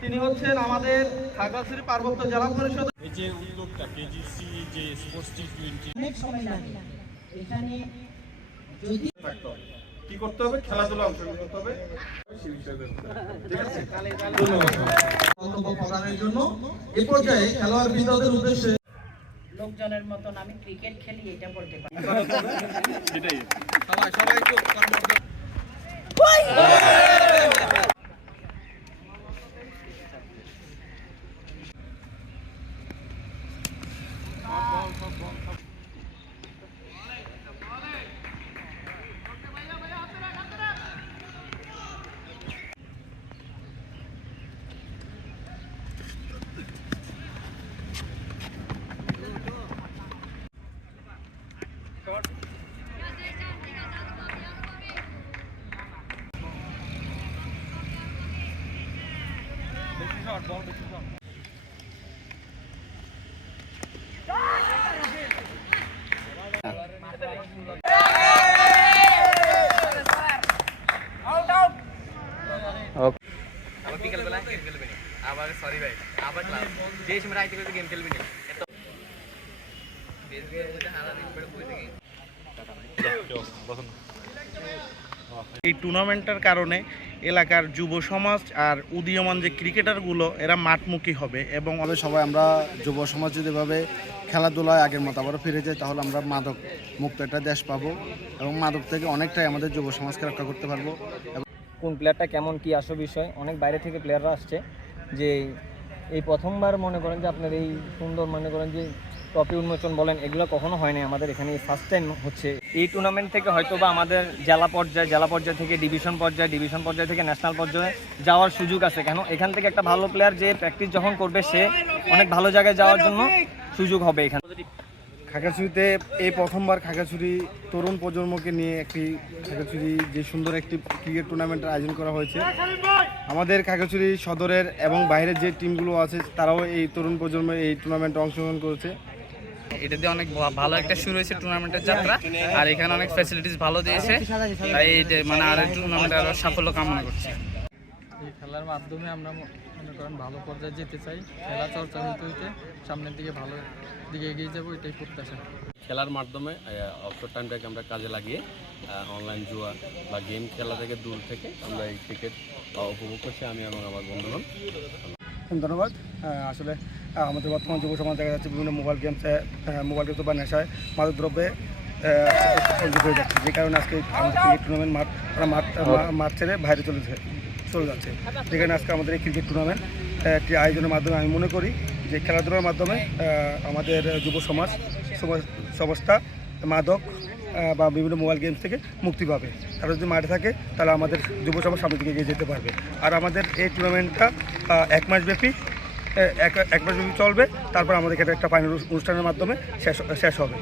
তিনি হচ্ছেন আমাদের খাগড়াছড়ি পার্বত্য জেলা পরিষদ। এই যে উদ্যোগটা কেজিসি যে স্পোর্টস টি20 অনেক সময় লাগে এখানে যদি কি করতে হবে, খেলাধুলা অংশগ্রহণ করতে হবে। ঠিক আছে, বক্তব্য প্রদানের জন্য এই পর্যায়ে খেলোয়াড় বৃন্দদের উদ্দেশ্যে লোকজনের মতন আমি ক্রিকেট খেলি এটা বলতে পারি। সেটাই সবাই একটু আবার বিকেল বেলা গেম খেলবে না, আবার সরি ভাই আবার ক্লাস যে সময় রাইতে করে গেম খেলবে না এত এই টুর্নামেন্টের কারণে এলাকার যুব সমাজ আর উদীয়মান যে ক্রিকেটারগুলো এরা মাঠমুখী হবে এবং সবাই আমরা যুব সমাজ যদি এভাবে খেলাধুলায় আগের মতো আবারও ফিরে যাই তাহলে আমরা মাদক মুক্ত একটা দেশ পাবো এবং মাদক থেকে অনেকটাই আমাদের যুব সমাজকে রক্ষা করতে পারবো। কোন প্লেয়ারটা কেমন কি আসল বিষয়, অনেক বাইরে থেকে প্লেয়াররা আসছে যে এই প্রথমবার মনে করেন যে আপনার এই সুন্দর মনে করেন যে ট্রফি উন্মোচন বলেন এগুলো কখনো হয়নি আমাদের এখানে, এই ফার্স্ট টাইম হচ্ছে। এই টুর্নামেন্ট থেকে হয়তো বা আমাদের জেলা পর্যায় থেকে ডিভিশন পর্যায় থেকে ন্যাশনাল পর্যায়ে যাওয়ার সুযোগ আছে। কেন এখান থেকে একটা ভালো প্লেয়ার যে প্র্যাকটিস যখন করবে সে অনেক ভালো জায়গায় যাওয়ার জন্য সুযোগ হবে এখানে। খাগড়াছড়িতে এই প্রথমবার খাগড়াছড়ি তরুণ প্রজন্মকে নিয়ে একটি খাগড়াছড়ি যে সুন্দর একটি ক্রিকেট টুর্নামেন্টের আয়োজন করা হয়েছে। আমাদের খাগড়াছড়ি সদরের এবং বাইরের যে টিমগুলো আছে তারাও এই তরুণ প্রজন্মের এই টুর্নামেন্টে অংশগ্রহণ করেছে। এটা দিয়ে অনেক ভালো একটা শুরু হয়েছে টুর্নামেন্টের যাত্রা, আর এখানে অনেক ফ্যাসিলিটিস ভালো দিয়েছে, তাই মানে আর টুর্নামেন্টে আরো সাফল্য কামনা করছি। এই খেলার মাধ্যমে আমরা মনে করেন ভালো পর্যায়ে যেতে চাই, খেলা চর্চা হইতে সামনের দিকে ভালো দিকে এগিয়ে যাবো, এটাই প্রত্যাশা। খেলার মাধ্যমে অবসর টাইমটাকে আমরা কাজে লাগিয়ে অনলাইন জুয়া বা গেম খেলা থেকে দূর থেকে আমরা এই ক্রিকেট উপভোগ করছি আমি এবং আমার বন্ধুগণ। ধন্যবাদ। আসলে আমাদের বর্তমান যুব সমাজ দেখা যাচ্ছে বিভিন্ন মোবাইল গেমস বা নেশায় মাদকদ্রব্যে সংযুক্ত হয়ে যাচ্ছে, যে কারণে আজকে আমাদের ক্রিকেট টুর্নামেন্ট মাঠ ছেড়ে বাইরে চলে যাচ্ছে। যেখানে আজকে আমাদের এই ক্রিকেট টুর্নামেন্ট একটি আয়োজনের মাধ্যমে আমি মনে করি যে খেলাধুলার মাধ্যমে আমাদের যুব সমাজটা মাদক বা বিভিন্ন মোবাইল গেমস থেকে মুক্তি পাবে। তারা যদি মাঠে থাকে তাহলে আমাদের যুব সমাজ সামনের দিকে এগিয়ে যেতে পারবে। আর আমাদের এই টুর্নামেন্টটা এক মাসব্যাপী চলবে, তারপর আমাদের একটা ফাইনাল অনুষ্ঠানের মাধ্যমে শেষ হবে।